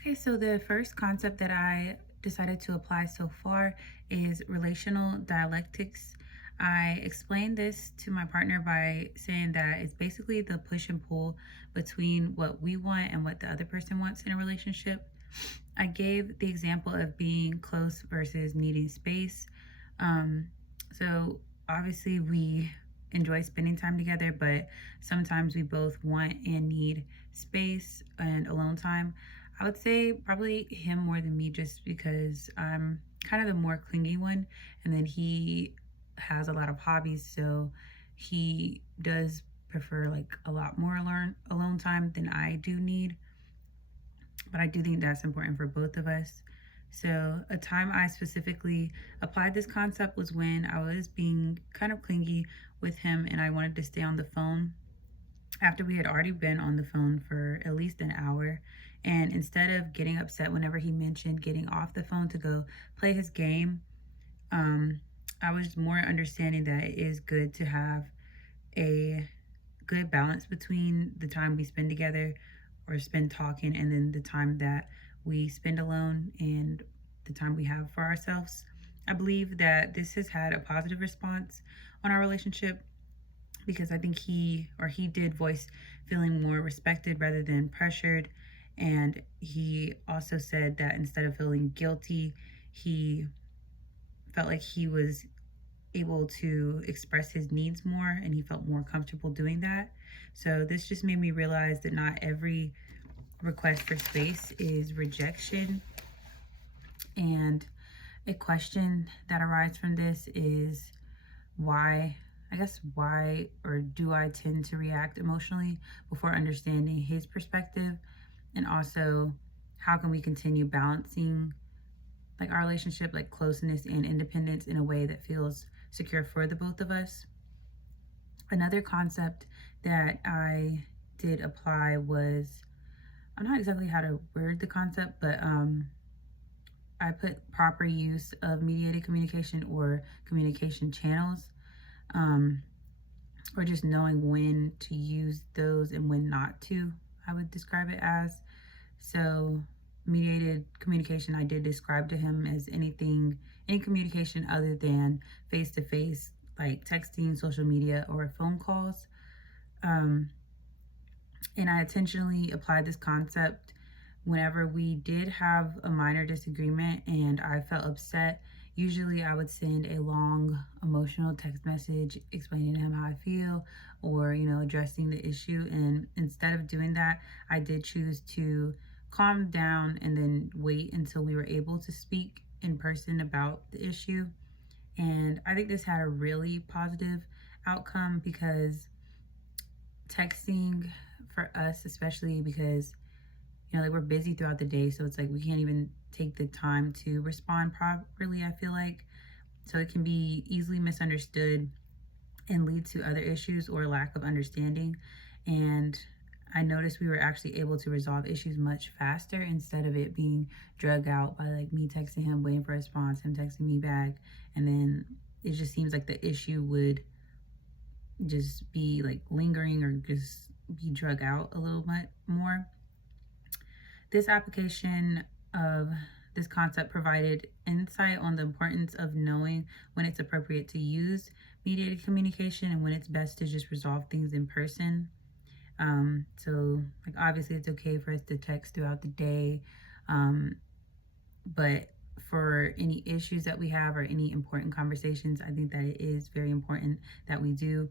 Okay, so the first concept that I decided to apply so far is relational dialectics. I explained this to my partner by saying that it's basically the push and pull between what we want and what the other person wants in a relationship. I gave the example of being close versus needing space. Um, so obviously, we enjoy spending time together, but sometimes we both want and need space and alone time. I would say probably him more than me just because I'm kind of the more clingy one. And then he has a lot of hobbies. So he does prefer like a lot more alone time than I do need. But I do think that's important for both of us. So, a time I specifically applied this concept was when I was being kind of clingy with him and I wanted to stay on the phone after we had already been on the phone for at least an hour. And instead of getting upset whenever he mentioned getting off the phone to go play his game, um, I was more understanding that it is good to have a good balance between the time we spend together or spend talking and then the time that we spend alone and the time we have for ourselves. I believe that this has had a positive response on our relationship because I think he did voice feeling more respected rather than pressured. And he also said that instead of feeling guilty, he felt like he was able to express his needs more and he felt more comfortable doing that. So this just made me realize that not every request for space is rejection. And a question that arises from this is why, I guess, why or do I tend to react emotionally before understanding his perspective? And also, how can we continue balancing like our relationship, like closeness and independence in a way that feels secure for the both of us? Another concept that I did apply was I'm not exactly how to word the concept, but I put proper use of mediated communication or communication channels, um, or just knowing when to use those and when not to, I would describe it as. So, mediated communication, I did describe to him as any communication other than face to face, like texting, social media, or phone calls. Um, and I intentionally applied this concept whenever we did have a minor disagreement and I felt upset. Usually, I would send a long emotional text message explaining to him how I feel or, addressing the issue. And instead of doing that, I did choose to calm down and then wait until we were able to speak in person about the issue. And I think this had a really positive outcome because texting for us, especially because like we're busy throughout the day, so it's like we can't even take the time to respond properly, I feel like. So it can be easily misunderstood and lead to other issues or lack of understanding. And I noticed we were actually able to resolve issues much faster instead of it being drug out by like me texting him, waiting for a response, him texting me back. And then it just seems like the issue would just be like lingering or just be drug out a little bit more. This application of this concept provided insight on the importance of knowing when it's appropriate to use mediated communication and when it's best to just resolve things in person. So, like, obviously, it's okay for us to text throughout the day, um, but for any issues that we have or any important conversations, I think that it is very important that we do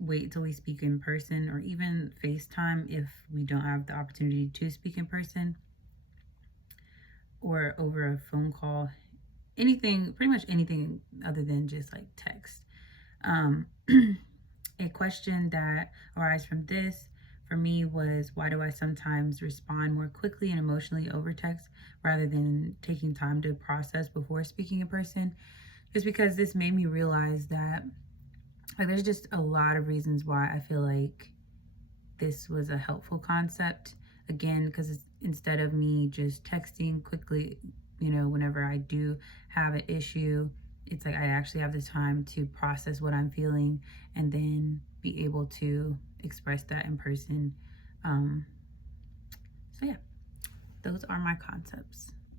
wait till we speak in person or even FaceTime if we don't have the opportunity to speak in person or over a phone call. Anything, pretty much anything other than just like text. Um, a question that arises from this for me was why do I sometimes respond more quickly and emotionally over text rather than taking time to process before speaking in person? Just because this made me realize that like there's just a lot of reasons why I feel like this was a helpful concept. Again, because instead of me just texting quickly, whenever I do have an issue, it's like I actually have the time to process what I'm feeling and then be able to express that in person. Um, so, yeah. Those are my concepts.